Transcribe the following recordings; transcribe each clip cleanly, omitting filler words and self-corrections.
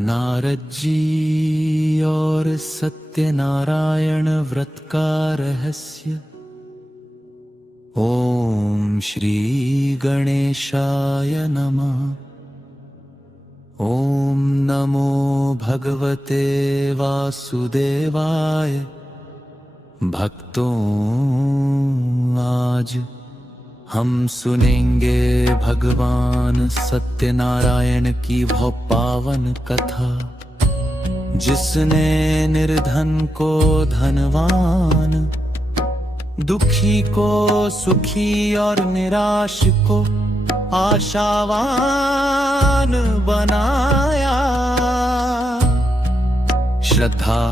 नारद जी और सत्यनारायण व्रत का रहस्य। ओम श्री गणेशाय नमः। ओम नमो भगवते वासुदेवाय। भक्तों, आज हम सुनेंगे भगवान सत्यनारायण की वह पावन कथा, जिसने निर्धन को धनवान, दुखी को सुखी और निराश को आशावान बनाया। श्रद्धा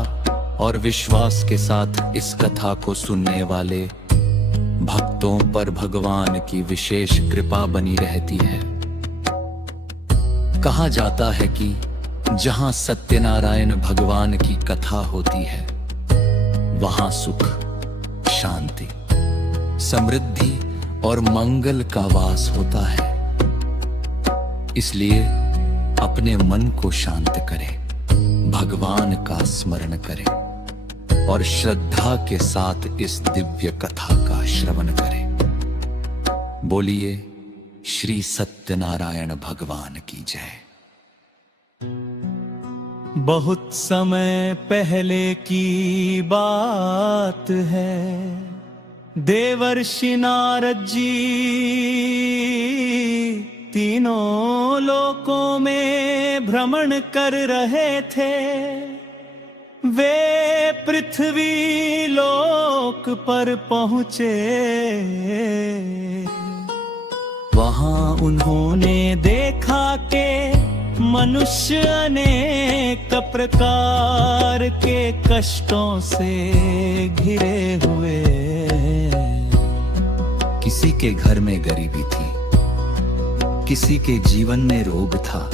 और विश्वास के साथ इस कथा को सुनने वाले भक्तों पर भगवान की विशेष कृपा बनी रहती है। कहा जाता है कि जहां सत्यनारायण भगवान की कथा होती है, वहां सुख, शांति, समृद्धि और मंगल का वास होता है। इसलिए अपने मन को शांत करें, भगवान का स्मरण करें और श्रद्धा के साथ इस दिव्य कथा का श्रवण करें। बोलिए श्री सत्यनारायण भगवान की जय। बहुत समय पहले की बात है, देवर्षि नारद जी तीनों लोकों में भ्रमण कर रहे थे। वे पृथ्वी लोक पर पहुंचे। वहां उन्होंने देखा कि मनुष्य अनेक प्रकार के कष्टों से घिरे हुए। किसी के घर में गरीबी थी, किसी के जीवन में रोग था,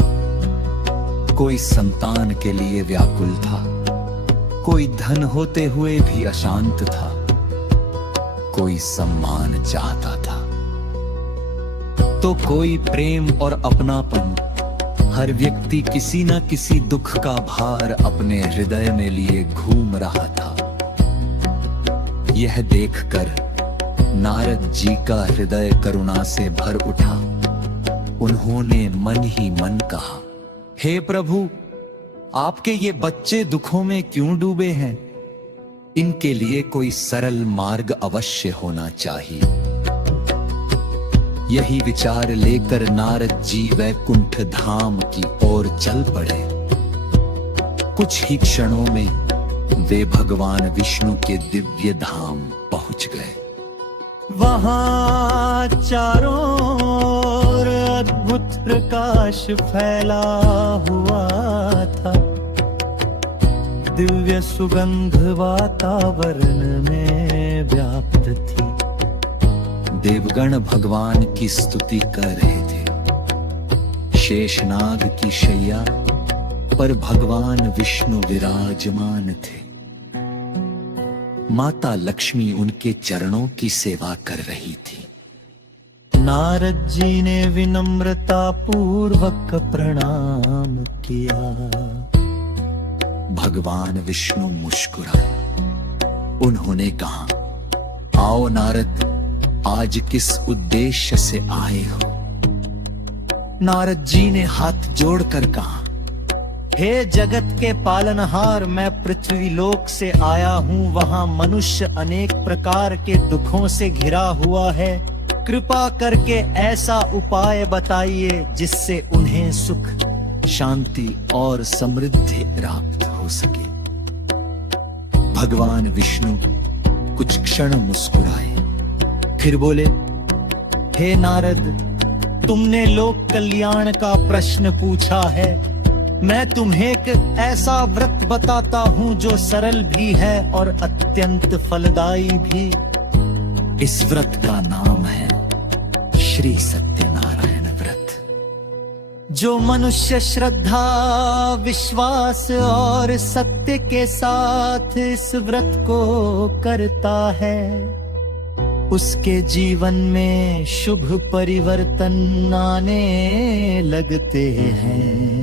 कोई संतान के लिए व्याकुल था, कोई धन होते हुए भी अशांत था, कोई सम्मान चाहता था, तो कोई प्रेम और अपनापन। हर व्यक्ति किसी न किसी दुख का भार अपने हृदय में लिए घूम रहा था। यह देखकर नारद जी का हृदय करुणा से भर उठा। उन्होंने मन ही मन कहा, हे प्रभु, आपके ये बच्चे दुखों में क्यों डूबे हैं? इनके लिए कोई सरल मार्ग अवश्य होना चाहिए। यही विचार लेकर नारद जी वैकुंठ धाम की ओर चल पड़े। कुछ ही क्षणों में वे भगवान विष्णु के दिव्य धाम पहुंच गए। वहां चारों ओर अद्भुत प्रकाश फैला हुआ था। दिव्य सुगंध वातावरण में व्याप्त थी। देवगण भगवान की स्तुति कर रहे थे। शेषनाग की शैया पर भगवान विष्णु विराजमान थे। माता लक्ष्मी उनके चरणों की सेवा कर रही थी। नारद जी ने विनम्रता पूर्वक प्रणाम किया। भगवान विष्णु मुस्कुराए। उन्होंने कहा, आओ नारद, आज किस उद्देश्य से आए हो? नारद जी ने हाथ जोड़कर कहा, हे जगत के पालनहार, मैं पृथ्वी लोक से आया हूँ। वहाँ मनुष्य अनेक प्रकार के दुखों से घिरा हुआ है। कृपा करके ऐसा उपाय बताइए जिससे उन्हें सुख, शांति और समृद्धि प्राप्त हो सके। भगवान विष्णु कुछ क्षण मुस्कुराए, फिर बोले, हे नारद, तुमने लोक कल्याण का प्रश्न पूछा है। मैं तुम्हें एक ऐसा व्रत बताता हूँ जो सरल भी है और अत्यंत फलदायी भी। इस व्रत का नाम है श्री सत्यनारायण व्रत। जो मनुष्य श्रद्धा, विश्वास और सत्य के साथ इस व्रत को करता है, उसके जीवन में शुभ परिवर्तन आने लगते हैं।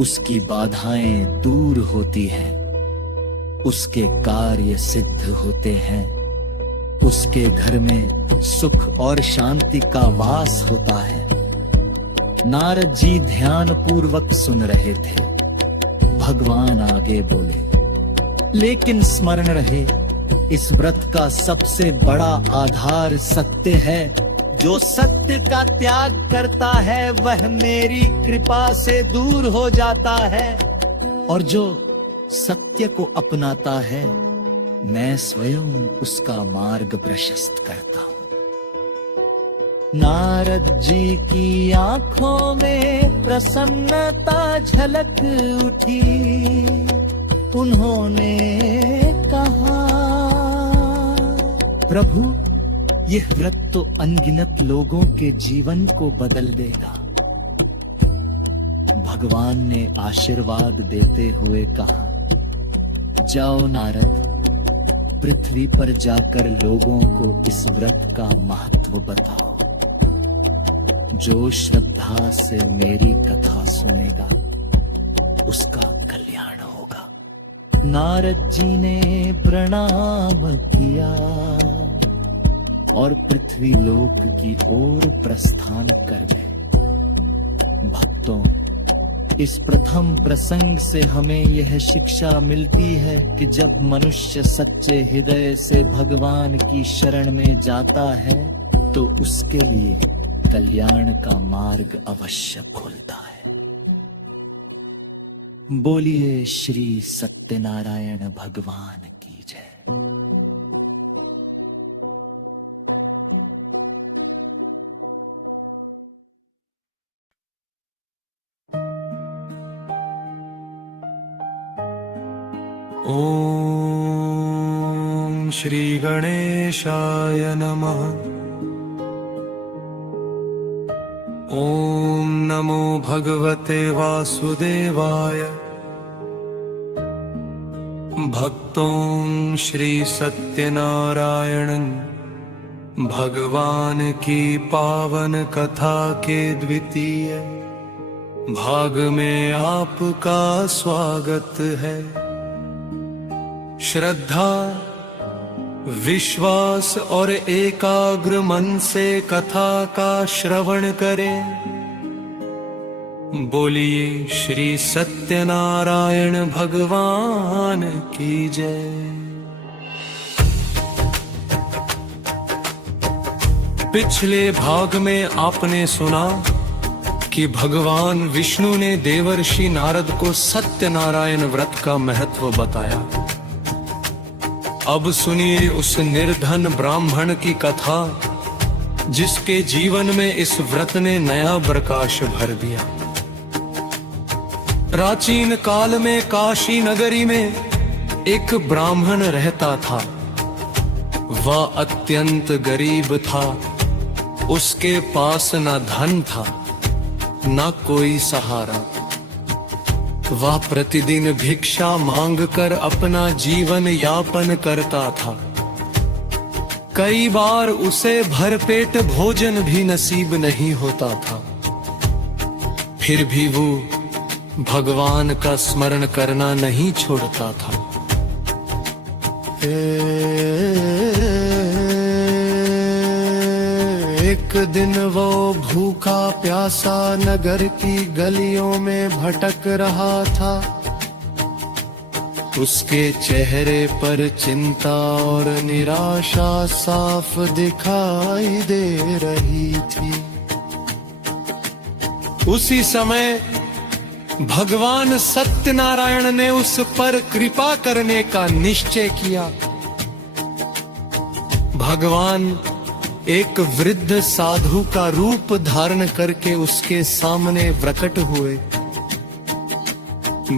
उसकी बाधाएं दूर होती हैं, उसके कार्य सिद्ध होते हैं, उसके घर में सुख और शांति का वास होता है। नारद जी ध्यान पूर्वक सुन रहे थे। भगवान आगे बोले, लेकिन स्मरण रहे, इस व्रत का सबसे बड़ा आधार सत्य है। जो सत्य का त्याग करता है वह मेरी कृपा से दूर हो जाता है, और जो सत्य को अपनाता है मैं स्वयं उसका मार्ग प्रशस्त करता हूं। नारद जी की आंखों में प्रसन्नता झलक उठी। उन्होंने कहा, प्रभु, यह व्रत तो अनगिनत लोगों के जीवन को बदल देगा। भगवान ने आशीर्वाद देते हुए कहा, जाओ नारद, पृथ्वी पर जाकर लोगों को इस व्रत का महत्व बताओ। जो श्रद्धा से मेरी कथा सुनेगा उसका कल्याण होगा। नारद जी ने प्रणाम किया और पृथ्वी लोक की ओर प्रस्थान कर गए। भक्तों, इस प्रथम प्रसंग से हमें यह शिक्षा मिलती है कि जब मनुष्य सच्चे हृदय से भगवान की शरण में जाता है तो उसके लिए कल्याण का मार्ग अवश्य खुलता है। बोलिए श्री सत्यनारायण भगवान की जय। ओम श्री गणेशाय नमः। ओम नमो भगवते वासुदेवाय। भक्तों श्री सत्यनारायण भगवान की पावन कथा के द्वितीय भाग में आपका स्वागत है। श्रद्धा, विश्वास और एकाग्र मन से कथा का श्रवण करें। बोलिए श्री सत्यनारायण भगवान की जय। पिछले भाग में आपने सुना कि भगवान विष्णु ने देवर्षि नारद को सत्यनारायण व्रत का महत्व बताया। अब सुनिए उस निर्धन ब्राह्मण की कथा जिसके जीवन में इस व्रत ने नया प्रकाश भर दिया। प्राचीन काल में काशी नगरी में एक ब्राह्मण रहता था। वह अत्यंत गरीब था। उसके पास न धन था न कोई सहारा। वह प्रतिदिन भिक्षा मांगकर अपना जीवन यापन करता था। कई बार उसे भरपेट भोजन भी नसीब नहीं होता था। फिर भी वो भगवान का स्मरण करना नहीं छोड़ता था। एक दिन वो भूखा प्यासा नगर की गलियों में भटक रहा था। उसके चेहरे पर चिंता और निराशा साफ दिखाई दे रही थी। उसी समय भगवान सत्यनारायण ने उस पर कृपा करने का निश्चय किया। भगवान एक वृद्ध साधु का रूप धारण करके उसके सामने प्रकट हुए।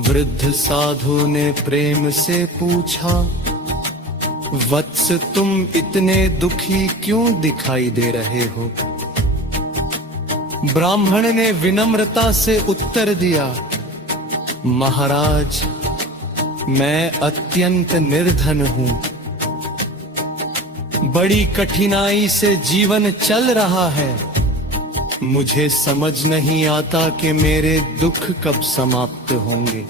वृद्ध साधु ने प्रेम से पूछा, वत्स, तुम इतने दुखी क्यों दिखाई दे रहे हो? ब्राह्मण ने विनम्रता से उत्तर दिया, महाराज, मैं अत्यंत निर्धन हूं। बड़ी कठिनाई से जीवन चल रहा है। मुझे समझ नहीं आता कि मेरे दुख कब समाप्त होंगे।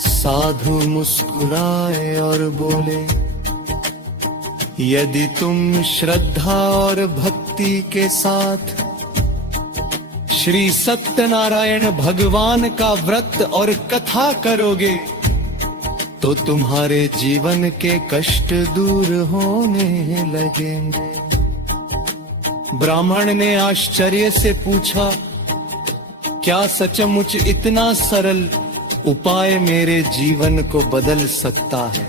साधु मुस्कुराए और बोले, यदि तुम श्रद्धा और भक्ति के साथ श्री सत्यनारायण भगवान का व्रत और कथा करोगे तो तुम्हारे जीवन के कष्ट दूर होने लगेंगे। ब्राह्मण ने आश्चर्य से पूछा, क्या सचमुच इतना सरल उपाय मेरे जीवन को बदल सकता है?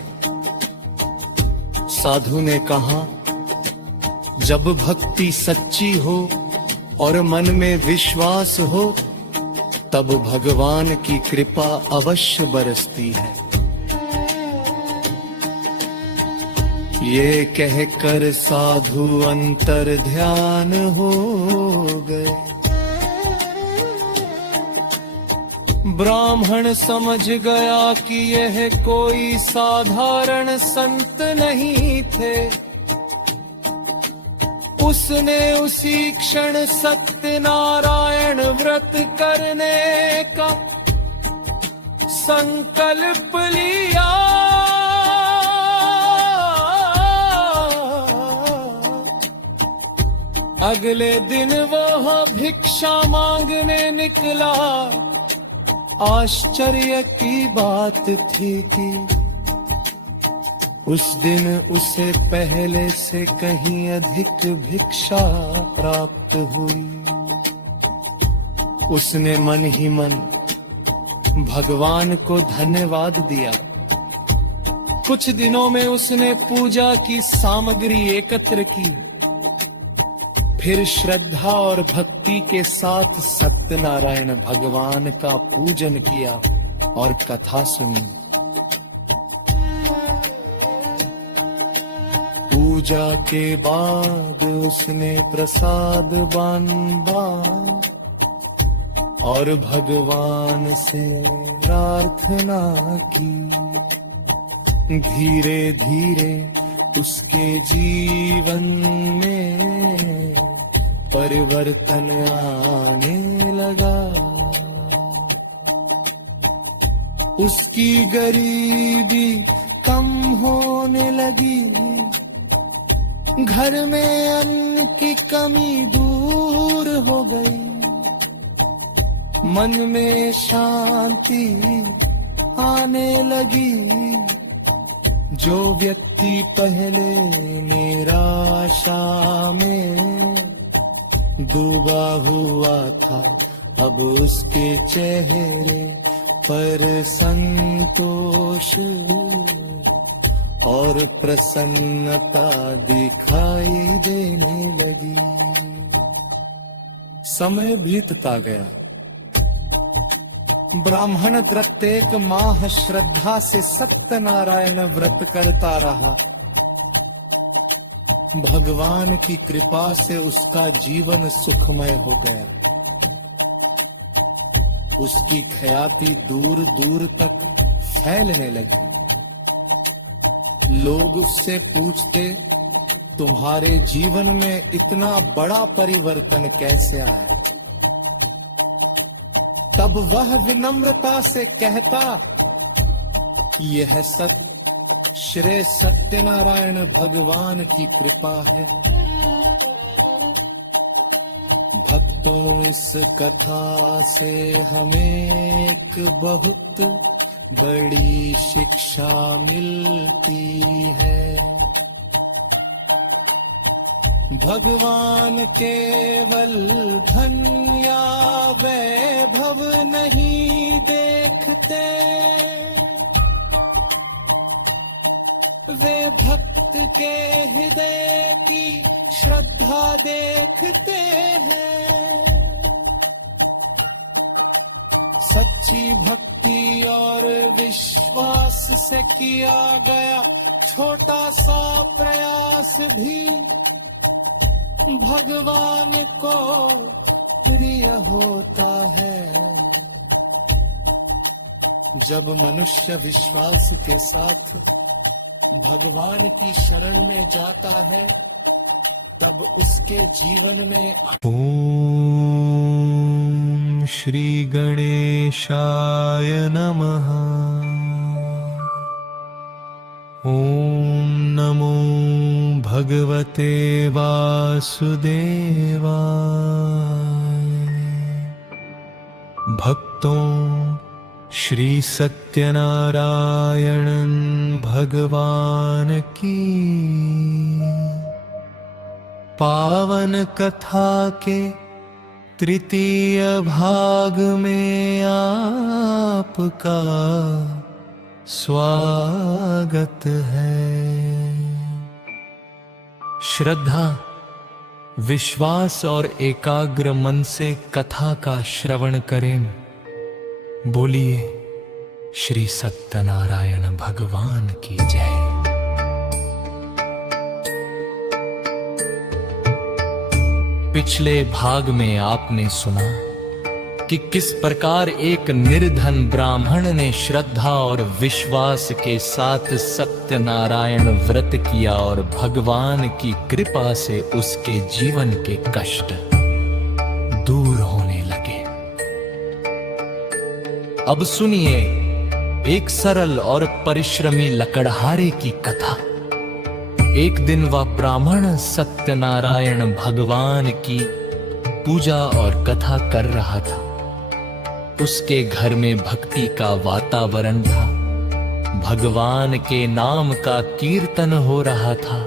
साधु ने कहा, जब भक्ति सच्ची हो और मन में विश्वास हो तब भगवान की कृपा अवश्य बरसती है। ये कहकर साधु अंतर ध्यान हो गए। ब्राह्मण समझ गया कि यह कोई साधारण संत नहीं थे। उसने उसी क्षण सत्यनारायण व्रत करने का संकल्प लिया। अगले दिन वह भिक्षा मांगने निकला। आश्चर्य की बात थी कि उस दिन उसे पहले से कहीं अधिक भिक्षा प्राप्त हुई। उसने मन ही मन भगवान को धन्यवाद दिया। कुछ दिनों में उसने पूजा की सामग्री एकत्र की, फिर श्रद्धा और भक्ति के साथ सत्यनारायण भगवान का पूजन किया और कथा सुनी। पूजा के बाद उसने प्रसाद बांधा और भगवान से प्रार्थना की। धीरे धीरे उसके जीवन में परिवर्तन आने लगा। उसकी गरीबी कम होने लगी। घर में अन्न की कमी दूर हो गई। मन में शांति आने लगी। जो व्यक्ति पहले निराशा में डूबा हुआ था, अब उसके चेहरे पर संतोष और प्रसन्नता दिखाई देने लगी। समय बीतता गया। ब्राह्मण प्रत्येक माह श्रद्धा से सत्यनारायण व्रत करता रहा। भगवान की कृपा से उसका जीवन सुखमय हो गया। उसकी ख्याति दूर दूर तक फैलने लगी। लोग उससे पूछते, तुम्हारे जीवन में इतना बड़ा परिवर्तन कैसे आया? तब वह विनम्रता से कहता, यह सत्य श्री सत्यनारायण भगवान की कृपा है। भक्तों, इस कथा से हमें एक बहुत बड़ी शिक्षा मिलती है। भगवान केवल धन या वैभव नहीं देखते, वे भक्त के हृदय की श्रद्धा देखते हैं। सच्ची भक्ति और विश्वास से किया गया छोटा सा प्रयास भी भगवान को प्रिय होता है। जब मनुष्य विश्वास के साथ भगवान की शरण में जाता है तब उसके जीवन में ओम श्री गणेशाय नमः। ओम नमो भगवते वासुदेवाय। भक्तों श्री सत्यनारायण भगवान की पावन कथा के तृतीय भाग में आपका स्वागत है। श्रद्धा, विश्वास और एकाग्र मन से कथा का श्रवण करें। बोलिए श्री सत्यनारायण भगवान की जय। पिछले भाग में आपने सुना कि किस प्रकार एक निर्धन ब्राह्मण ने श्रद्धा और विश्वास के साथ सत्यनारायण व्रत किया और भगवान की कृपा से उसके जीवन के कष्ट दूर होने लगे। अब सुनिए एक सरल और परिश्रमी लकड़हारे की कथा। एक दिन वह ब्राह्मण सत्यनारायण भगवान की पूजा और कथा कर रहा था। उसके घर में भक्ति का वातावरण था। भगवान के नाम का कीर्तन हो रहा था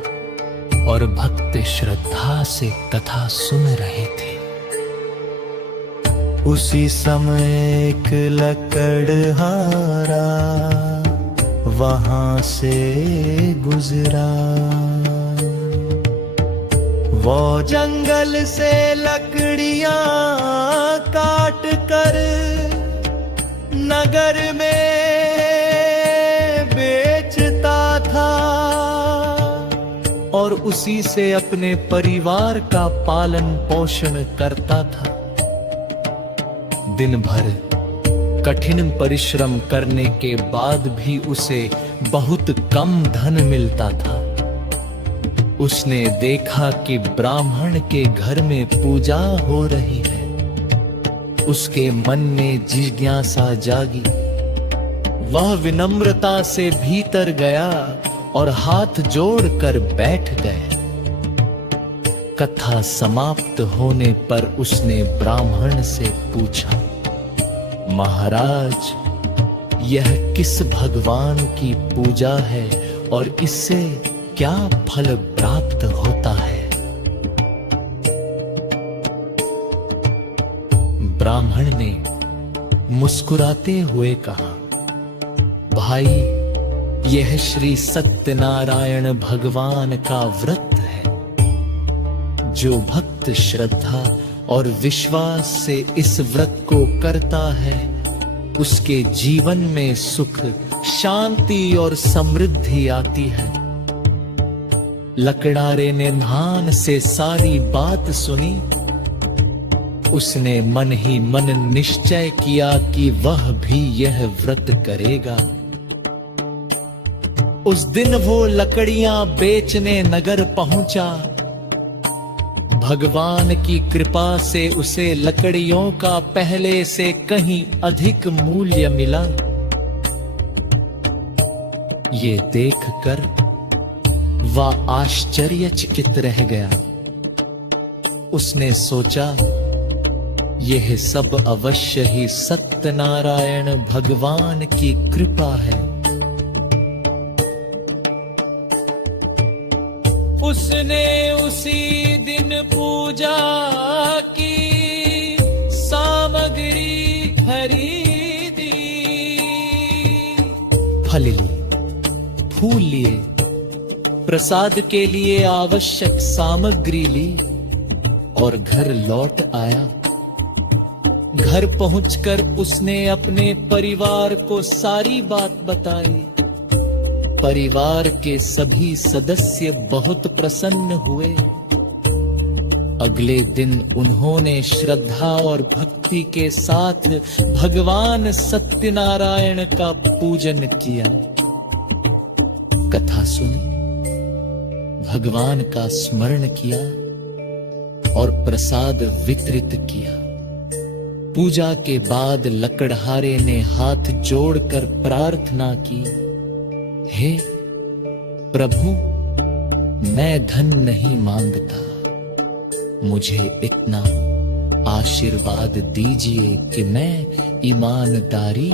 और भक्त श्रद्धा से कथा सुन रहे थे। उसी समय एक लकड़हारा वहां से गुजरा। वो जंगल से लकड़ियां काट कर नगर में बेचता था और उसी से अपने परिवार का पालन पोषण करता था। दिन भर कठिन परिश्रम करने के बाद भी उसे बहुत कम धन मिलता था। उसने देखा कि ब्राह्मण के घर में पूजा हो रही है। उसके मन में जिज्ञासा जागी। वह विनम्रता से भीतर गया और हाथ जोड़कर बैठ गया। कथा समाप्त होने पर उसने ब्राह्मण से पूछा, महाराज, यह किस भगवान की पूजा है और इससे क्या फल प्राप्त होता है? ब्राह्मण ने मुस्कुराते हुए कहा, भाई, यह श्री सत्यनारायण भगवान का व्रत है। जो भक्त श्रद्धा और विश्वास से इस व्रत को करता है, उसके जीवन में सुख, शांति और समृद्धि आती है। लकड़हारे ने ध्यान से सारी बात सुनी। उसने मन ही मन निश्चय किया कि वह भी यह व्रत करेगा। उस दिन वो लकड़ियां बेचने नगर पहुंचा। भगवान की कृपा से उसे लकड़ियों का पहले से कहीं अधिक मूल्य मिला। ये देखकर वह आश्चर्यचकित रह गया। उसने सोचा, यह सब अवश्य ही सत्यनारायण भगवान की कृपा है। उसने उसी दिन पूजा की सामग्री खरीदी। फल ली, फूल लिए, प्रसाद के लिए आवश्यक सामग्री ली और घर लौट आया। घर पहुंचकर उसने अपने परिवार को सारी बात बताई। परिवार के सभी सदस्य बहुत प्रसन्न हुए। अगले दिन उन्होंने श्रद्धा और भक्ति के साथ भगवान सत्यनारायण का पूजन किया। कथा सुनी, भगवान का स्मरण किया और प्रसाद वितरित किया। पूजा के बाद लकड़हारे ने हाथ जोड़कर प्रार्थना की, हे प्रभु, मैं धन नहीं मांगता, मुझे इतना आशीर्वाद दीजिए कि मैं ईमानदारी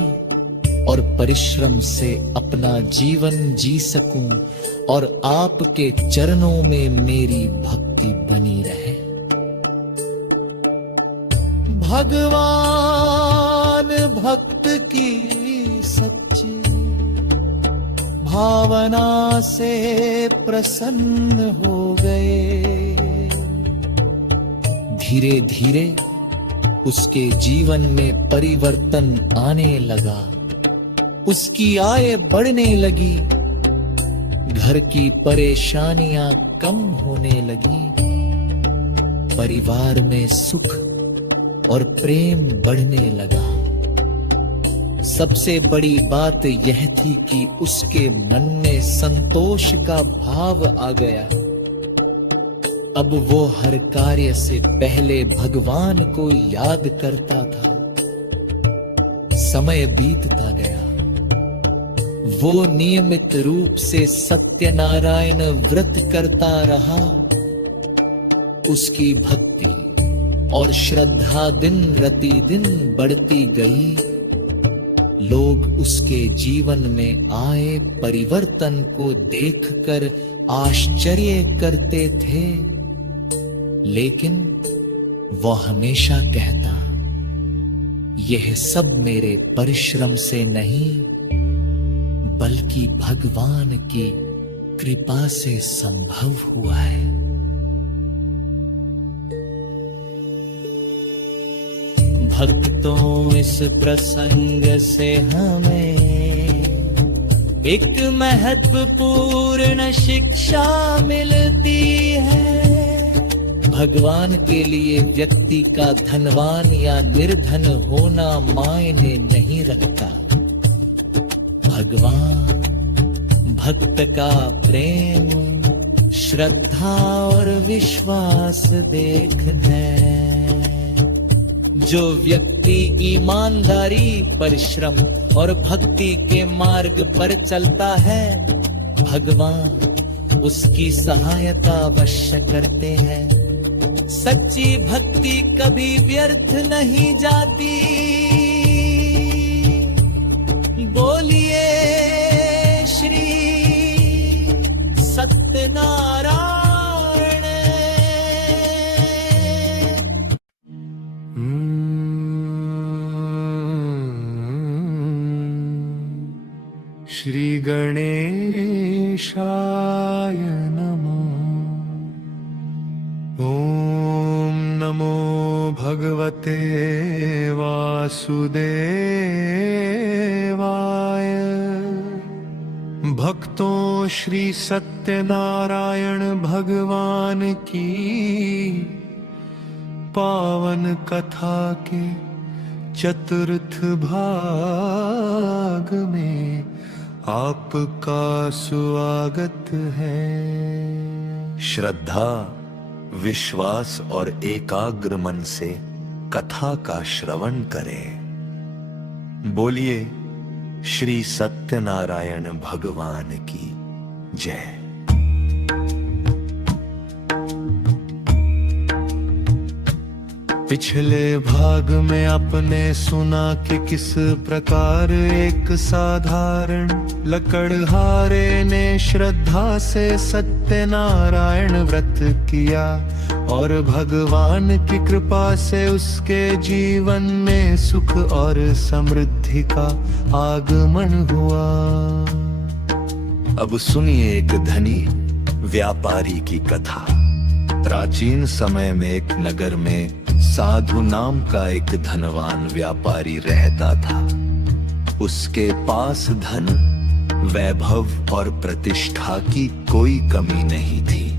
और परिश्रम से अपना जीवन जी सकूं और आपके चरणों में मेरी भक्ति बनी रहे। भगवान भक्त की सच्ची भावना से प्रसन्न हो गए। धीरे धीरे उसके जीवन में परिवर्तन आने लगा, उसकी आय बढ़ने लगी, घर की परेशानियां कम होने लगी, परिवार में सुख और प्रेम बढ़ने लगा। सबसे बड़ी बात यह थी कि उसके मन में संतोष का भाव आ गया। अब वो हर कार्य से पहले भगवान को याद करता था। समय बीतता गया, वो नियमित रूप से सत्यनारायण व्रत करता रहा। उसकी भक्ति और श्रद्धा दिन प्रतिदिन बढ़ती गई। लोग उसके जीवन में आए परिवर्तन को देखकर आश्चर्य करते थे, लेकिन वो हमेशा कहता, यह सब मेरे परिश्रम से नहीं बल्कि भगवान की कृपा से संभव हुआ है। भक्तों, इस प्रसंग से हमें एक महत्वपूर्ण शिक्षा मिलती है। भगवान के लिए व्यक्ति का धनवान या निर्धन होना मायने नहीं रखता। भगवान भक्त का प्रेम, श्रद्धा और विश्वास देखते हैं। जो व्यक्ति ईमानदारी, परिश्रम और भक्ति के मार्ग पर चलता है, भगवान उसकी सहायता अवश्य करते हैं। सच्ची भक्ति कभी व्यर्थ नहीं जाती। बोलिए श्री सत्यनारायण। श्री गणेशाय नमः। ओम नमो भगवते वासुदेवाय। भक्तों, श्री सत्यनारायण भगवान की पावन कथा के चतुर्थ भाग में आपका स्वागत है। श्रद्धा, विश्वास और एकाग्र मन से कथा का श्रवण करें। बोलिए श्री सत्यनारायण भगवान की जय। पिछले भाग में आपने सुना कि किस प्रकार एक साधारण लकड़हारे ने श्रद्धा से सत्यनारायण व्रत किया और भगवान की कृपा से उसके जीवन में सुख और समृद्धि का आगमन हुआ। अब सुनिए एक धनी व्यापारी की कथा। प्राचीन समय में एक नगर में साधु नाम का एक धनवान व्यापारी रहता था। उसके पास धन, वैभव और प्रतिष्ठा की कोई कमी नहीं थी।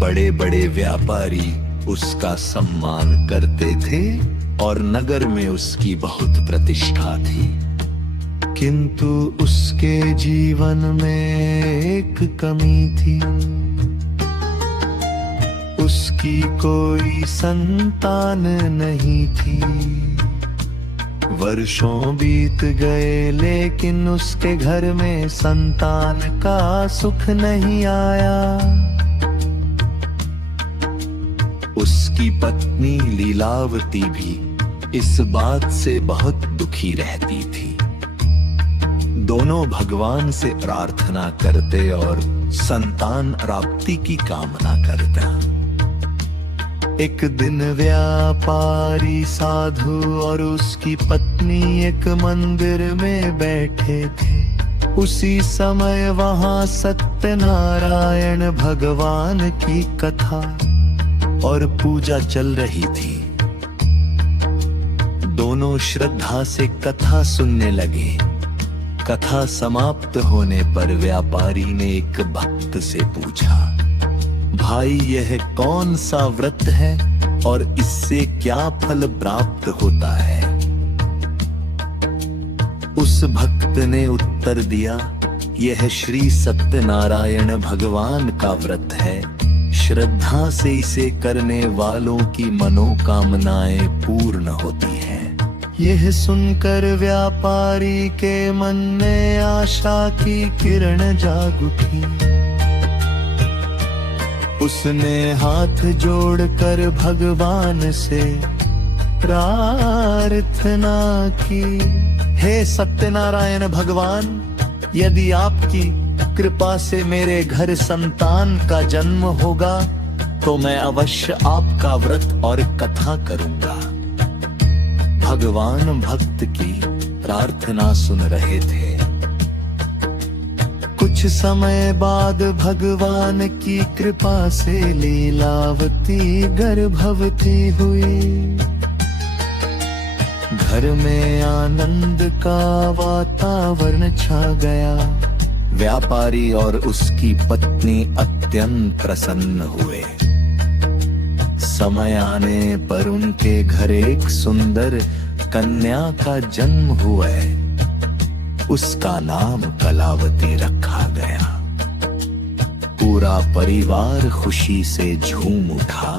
बड़े बड़े व्यापारी उसका सम्मान करते थे और नगर में उसकी बहुत प्रतिष्ठा थी। किंतु उसके जीवन में एक कमी थी। उसकी कोई संतान नहीं थी। वर्षों बीत गए लेकिन उसके घर में संतान का सुख नहीं आया। उसकी पत्नी लीलावती भी इस बात से बहुत दुखी रहती थी। दोनों भगवान से प्रार्थना करते और संतान प्राप्ति की कामना करता। एक दिन व्यापारी साधु और उसकी पत्नी एक मंदिर में बैठे थे। उसी समय वहां सत्यनारायण भगवान की कथा और पूजा चल रही थी। दोनों श्रद्धा से कथा सुनने लगे। कथा समाप्त होने पर व्यापारी ने एक भक्त से पूछा, भाई यह कौन सा व्रत है और इससे क्या फल प्राप्त होता है? उस भक्त ने उत्तर दिया, यह श्री सत्यनारायण भगवान का व्रत है। श्रद्धा से इसे करने वालों की मनोकामनाएं पूर्ण होती हैं। यह सुनकर व्यापारी के मन में आशा की किरण जाग उठी। उसने हाथ जोड़कर भगवान से प्रार्थना की, हे सत्यनारायण भगवान, यदि आपकी कृपा से मेरे घर संतान का जन्म होगा तो मैं अवश्य आपका व्रत और कथा करूंगा। भगवान भक्त की प्रार्थना सुन रहे थे। कुछ समय बाद भगवान की कृपा से लीलावती गर्भवती हुई। घर में आनंद का वातावरण छा गया। व्यापारी और उसकी पत्नी अत्यंत प्रसन्न हुए। समय आने पर उनके घर एक सुंदर कन्या का जन्म हुआ। उसका नाम कलावती रखा गया। पूरा परिवार खुशी से झूम उठा।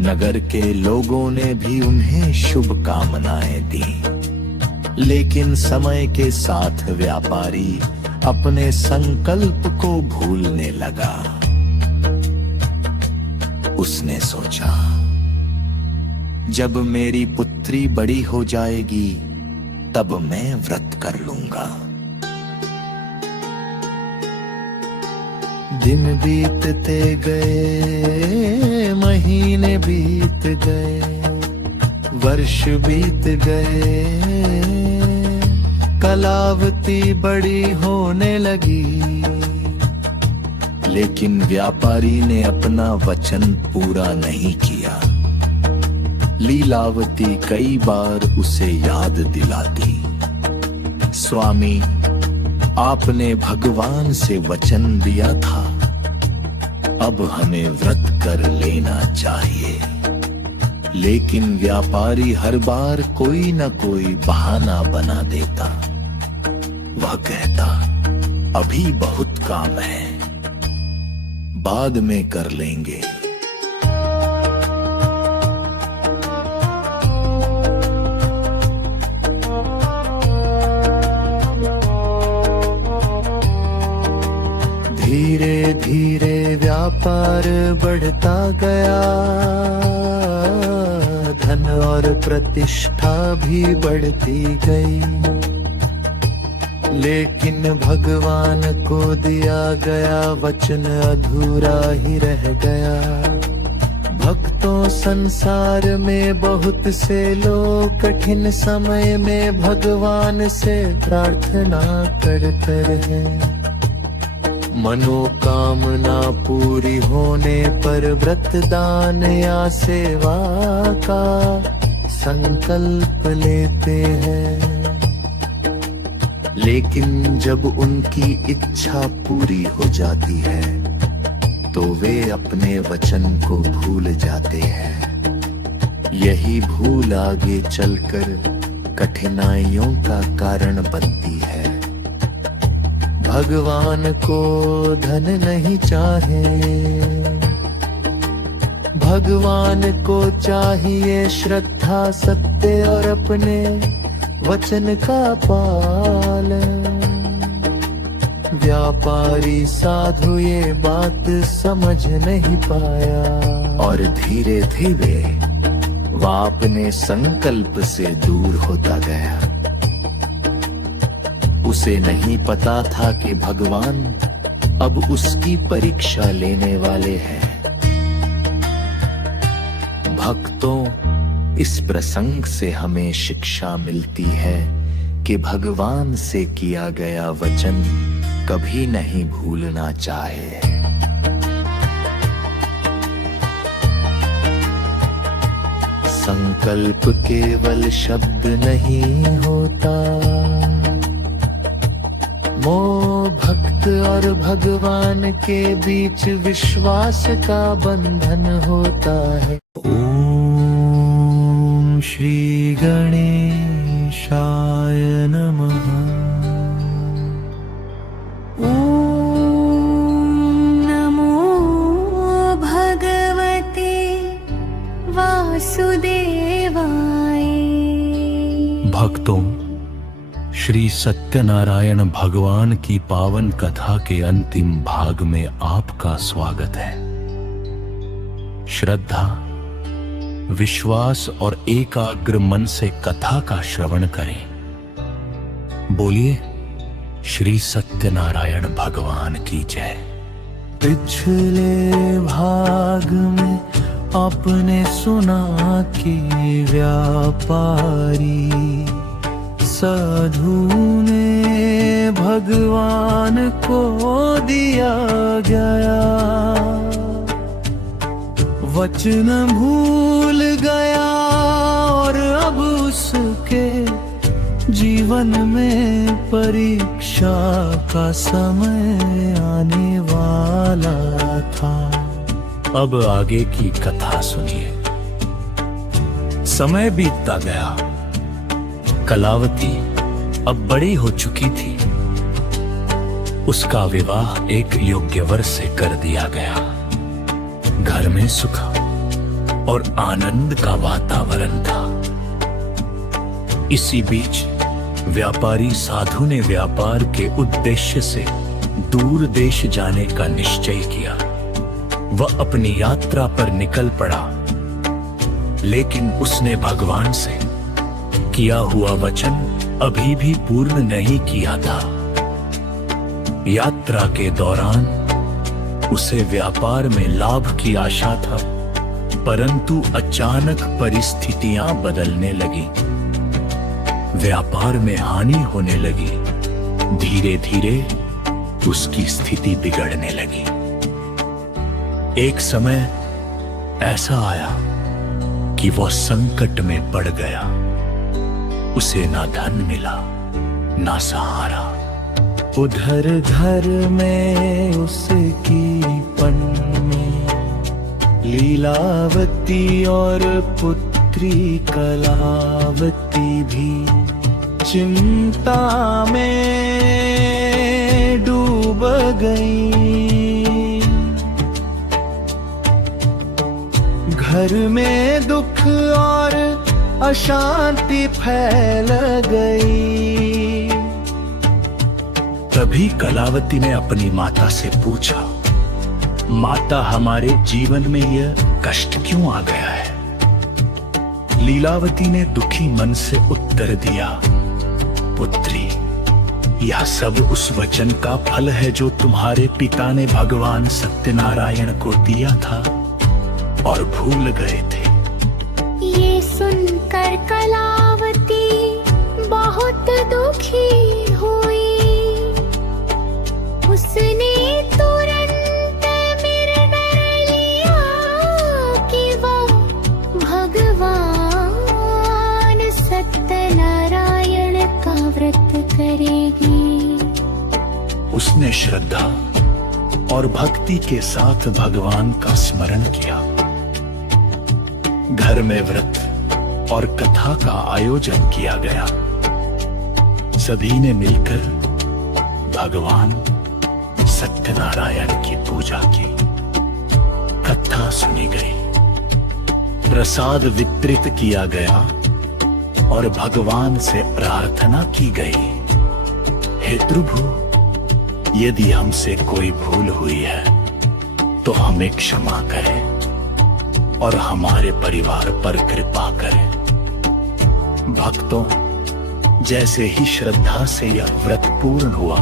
नगर के लोगों ने भी उन्हें शुभकामनाएं दी। लेकिन समय के साथ व्यापारी अपने संकल्प को भूलने लगा। उसने सोचा, जब मेरी पुत्री बड़ी हो जाएगी तब मैं व्रत कर लूंगा। दिन बीतते गए, महीने बीत गए, वर्ष बीत गए। कलावती बड़ी होने लगी, लेकिन व्यापारी ने अपना वचन पूरा नहीं किया। लीलावती कई बार उसे याद दिलाती, स्वामी, आपने भगवान से वचन दिया था, अब हमें व्रत कर लेना चाहिए। लेकिन व्यापारी हर बार कोई न कोई बहाना बना देता। वह कहता, अभी बहुत काम है, बाद में कर लेंगे। धीरे धीरे व्यापार बढ़ता गया। धन और प्रतिष्ठा भी बढ़ती गई। लेकिन भगवान को दिया गया वचन अधूरा ही रह गया। भक्तों, संसार में बहुत से लोग कठिन समय में भगवान से प्रार्थना करते रहे। मनोकामना पूरी होने पर व्रत, दान या सेवा का संकल्प लेते हैं। लेकिन जब उनकी इच्छा पूरी हो जाती है तो वे अपने वचन को भूल जाते हैं। यही भूल आगे चलकर कठिनाइयों का कारण बनती है। भगवान को धन नहीं चाहे, भगवान को चाहिए श्रद्धा, सत्य और अपने वचन का पालन। व्यापारी साधु ये बात समझ नहीं पाया और धीरे धीरे वह अपने संकल्प से दूर होता गया। उसे नहीं पता था कि भगवान अब उसकी परीक्षा लेने वाले हैं। भक्तों, इस प्रसंग से हमें शिक्षा मिलती है कि भगवान से किया गया वचन कभी नहीं भूलना चाहिए। संकल्प केवल शब्द नहीं होता, मोह भक्त और भगवान के बीच विश्वास का बंधन होता है। ओम श्री गणेशाय नमः। भक्तों, श्री सत्यनारायण भगवान की पावन कथा के अंतिम भाग में आपका स्वागत है। श्रद्धा, विश्वास और एकाग्र मन से कथा का श्रवण करें। बोलिए श्री सत्यनारायण भगवान की जय। पिछले भाग में आपने सुना कि व्यापारी साधु ने भगवान को दिया गया वचन भूल गया और अब उसके जीवन में परीक्षा का समय आने वाला था। अब आगे की कथा सुनिए। समय बीतता गया। कलावती अब बड़ी हो चुकी थी। उसका विवाह एक योग्य वर से कर दिया गया। घर में सुख और आनंद का वातावरण था। इसी बीच व्यापारी साधु ने व्यापार के उद्देश्य से दूर देश जाने का निश्चय किया। वह अपनी यात्रा पर निकल पड़ा, लेकिन उसने भगवान से किया हुआ वचन अभी भी पूर्ण नहीं किया था। यात्रा के दौरान उसे व्यापार में लाभ की आशा था, परंतु अचानक परिस्थितियां बदलने लगी। व्यापार में हानि होने लगी। धीरे धीरे उसकी स्थिति बिगड़ने लगी। एक समय ऐसा आया कि वह संकट में पड़ गया। उसे ना धन मिला, ना सहारा। उधर घर में उसकी पत्नी लीलावती और पुत्री कलावती भी चिंता में डूब गई। घर में दुख और अशांति फैल गई। तभी कलावती ने अपनी माता से पूछा, माता, हमारे जीवन में यह कष्ट क्यों आ गया है? लीलावती ने दुखी मन से उत्तर दिया, पुत्री, यह सब उस वचन का फल है जो तुम्हारे पिता ने भगवान सत्यनारायण को दिया था और भूल गए थे। ये सुनकर कलावती बहुत दुखी हुई। उसने तुरंत निर्णय लिया कि वह भगवान सत्यनारायण का व्रत करेगी। उसने श्रद्धा और भक्ति के साथ भगवान का स्मरण किया। घर में व्रत और कथा का आयोजन किया गया। सभी ने मिलकर भगवान सत्यनारायण की पूजा की। कथा सुनी गई। प्रसाद वितरित किया गया और भगवान से प्रार्थना की गई, हे प्रभु, यदि हमसे कोई भूल हुई है तो हमें क्षमा करें और हमारे परिवार पर कृपा करें। भक्तों, जैसे ही श्रद्धा से यह व्रत पूर्ण हुआ,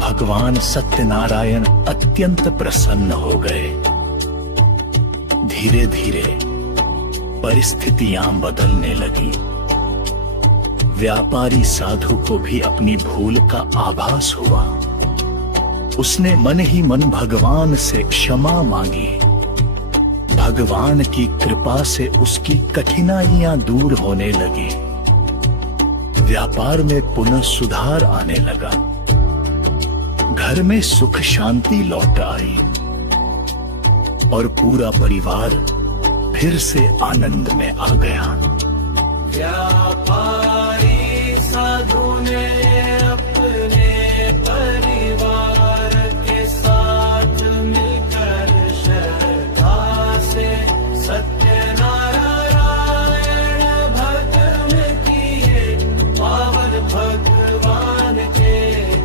भगवान सत्यनारायण अत्यंत प्रसन्न हो गए। धीरे धीरे परिस्थितियां बदलने लगी। व्यापारी साधु को भी अपनी भूल का आभास हुआ। उसने मन ही मन भगवान से क्षमा मांगी। भगवान की कृपा से उसकी कठिनाइयां दूर होने लगी। व्यापार में पुनः सुधार आने लगा। घर में सुख शांति लौट आई और पूरा परिवार फिर से आनंद में आ गया। व्यापारी साधु ने अपने परिवार के साथ मिलकर श्रद्धा से सत्यनारायण भजन किए। पावन भगवान के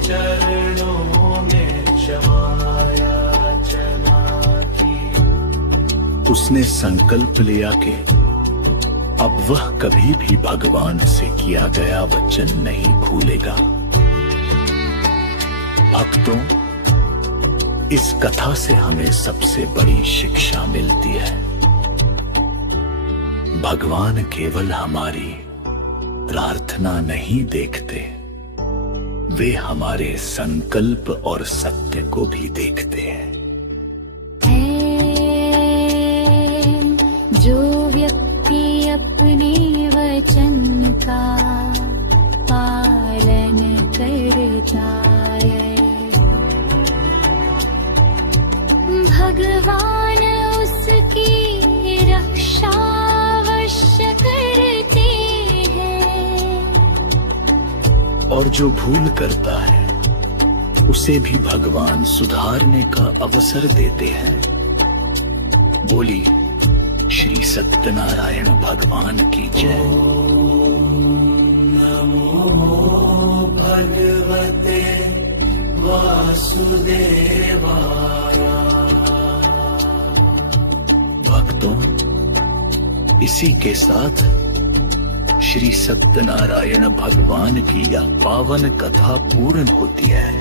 चरणों में क्षमा याचना की। उसने संकल्प लिया कि अब वह कभी भी भगवान से किया गया वचन नहीं भूलेगा। भक्तों, इस कथा से हमें सबसे बड़ी शिक्षा मिलती है। भगवान केवल हमारी प्रार्थना नहीं देखते, वे हमारे संकल्प और सत्य को भी देखते हैं। जो व्यक्ति अपने वचन का पालन करता है, भगवान उसकी रक्षा अवश्य करते हैं। और जो भूल करता है, उसे भी भगवान सुधारने का अवसर देते हैं। बोली श्री सत्यनारायण भगवान की जय। नमो भगवते वासुदेवाय। भक्तों, इसी के साथ श्री सत्यनारायण भगवान की यह पावन कथा पूर्ण होती है।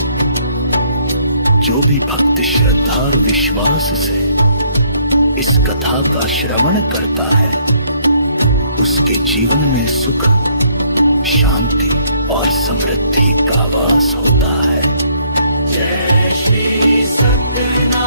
जो भी भक्त श्रद्धा और विश्वास से इस कथा का श्रवण करता है, उसके जीवन में सुख, शांति और समृद्धि का वास होता है। जय श्री सत्यनारायण।